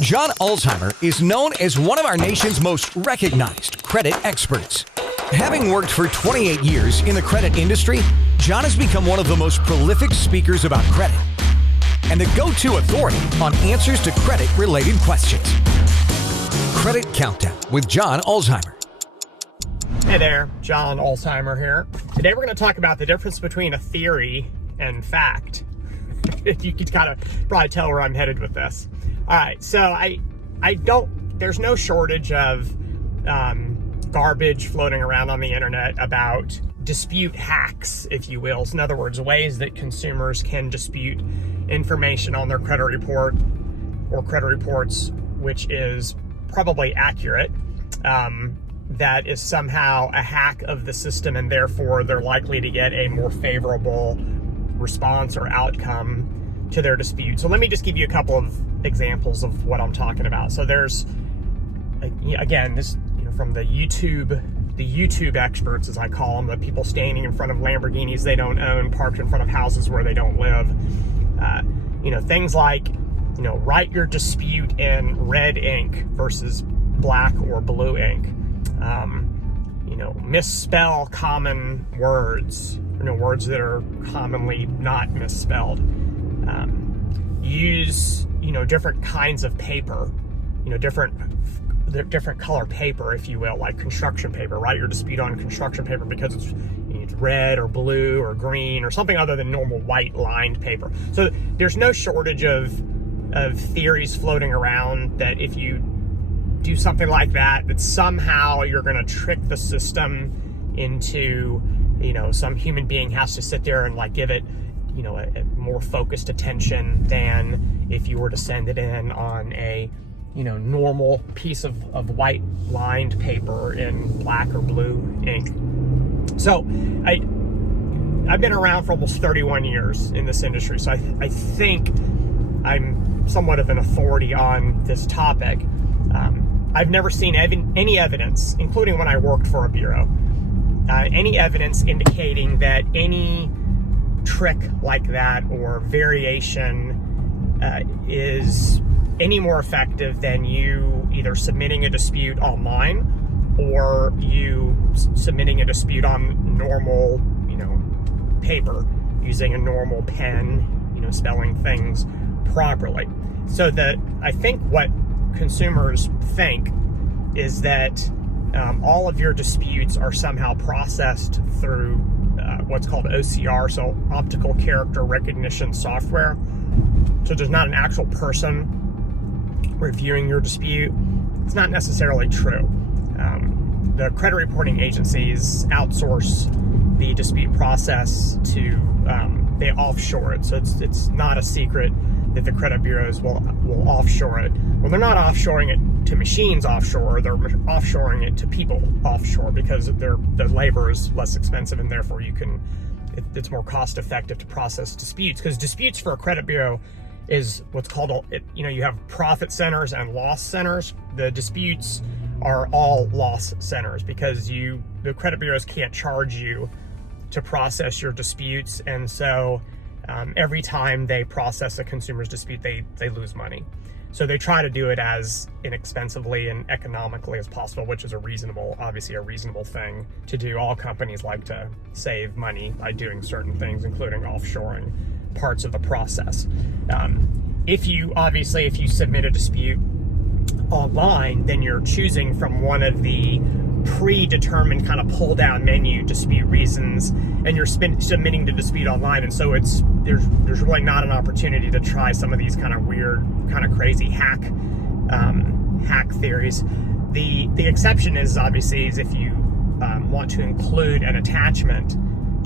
John Ulzheimer is known as one of our nation's most recognized credit experts. Having worked for 28 years in the credit industry, John has become one of the most prolific speakers about credit and the go-to authority on answers to credit-related questions. Credit Countdown with John Ulzheimer. Hey there, John Ulzheimer here. Today we're going to talk about the difference between a theory and fact. You can kind of probably tell where I'm headed with this. All right, so there's no shortage of garbage floating around on the internet about dispute hacks, if you will. So in other words, ways that consumers can dispute information on their credit report or credit reports, which is probably accurate. That is somehow a hack of the system, and therefore they're likely to get a more favorable response or outcome to their dispute. So let me just give you a couple of examples of what I'm talking about. So there's, again, this, from the YouTube experts, as I call them, the people standing in front of Lamborghinis they don't own, parked in front of houses where they don't live. Things like, write your dispute in red ink versus black or blue ink. Misspell common words, words that are commonly not misspelled. Use, different kinds of paper, different color paper, if you will, like construction paper. Write your dispute on construction paper because it's red or blue or green or something other than normal white lined paper. So there's no shortage of theories floating around that if you do something like that somehow you're going to trick the system into, some human being has to sit there and give it, a more focused attention than if you were to send it in on a, normal piece of white lined paper in black or blue ink. So I've been around for almost 31 years in this industry, so I think I'm somewhat of an authority on this topic. I've never seen any evidence, including when I worked for a bureau, any evidence indicating that any trick like that or variation is any more effective than you either submitting a dispute online or you submitting a dispute on normal, paper using a normal pen, spelling things properly. So that I think what consumers think is that all of your disputes are somehow processed through what's called OCR, so optical character recognition software. So there's not an actual person reviewing your dispute. It's not necessarily true. The credit reporting agencies outsource the dispute process to, they offshore it. So it's not a secret that the credit bureaus will offshore it. Well, they're not offshoring it to machines offshore, they're offshoring it to people offshore because the labor is less expensive and therefore it's more cost effective to process disputes. Because disputes for a credit bureau is what's called, you have profit centers and loss centers. The disputes are all loss centers because the credit bureaus can't charge you to process your disputes, and so every time they process a consumer's dispute, they lose money. So they try to do it as inexpensively and economically as possible, which is obviously a reasonable thing to do. All companies like to save money by doing certain things, including offshoring parts of the process. If you submit a dispute online, then you're choosing from one of the predetermined kind of pull down menu dispute reasons, and you're submitting the dispute online, and so there's really not an opportunity to try some of these kind of weird, kind of crazy hack theories. The exception is obviously if you want to include an attachment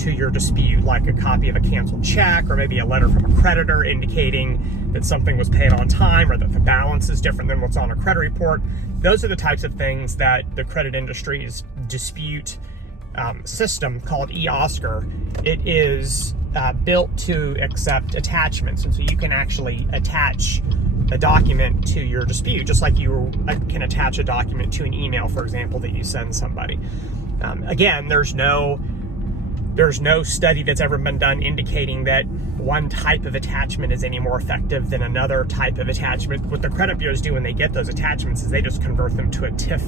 to your dispute, like a copy of a canceled check or maybe a letter from a creditor indicating that something was paid on time or that the balance is different than what's on a credit report. Those are the types of things that the credit industry's dispute system called eOscar, it is built to accept attachments. And so you can actually attach a document to your dispute, just like you can attach a document to an email, for example, that you send somebody. Again, there's no There's no study that's ever been done indicating that one type of attachment is any more effective than another type of attachment. What the credit bureaus do when they get those attachments is they just convert them to a .tiff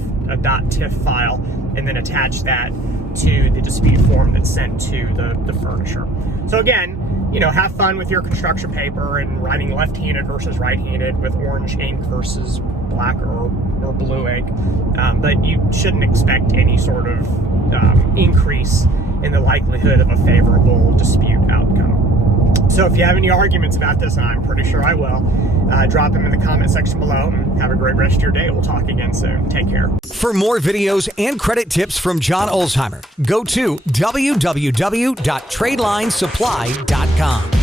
file, and then attach that to the dispute form that's sent to the furnisher. So again, you know, have fun with your construction paper and writing left-handed versus right-handed with orange ink versus black or blue ink. But you shouldn't expect any sort of increase in the likelihood of a favorable dispute outcome. So if you have any arguments about this, and I'm pretty sure I will, drop them in the comment section below, and have a great rest of your day. We'll talk again soon. Take care. For more videos and credit tips from John Ulzheimer, go to www.tradelinesupply.com.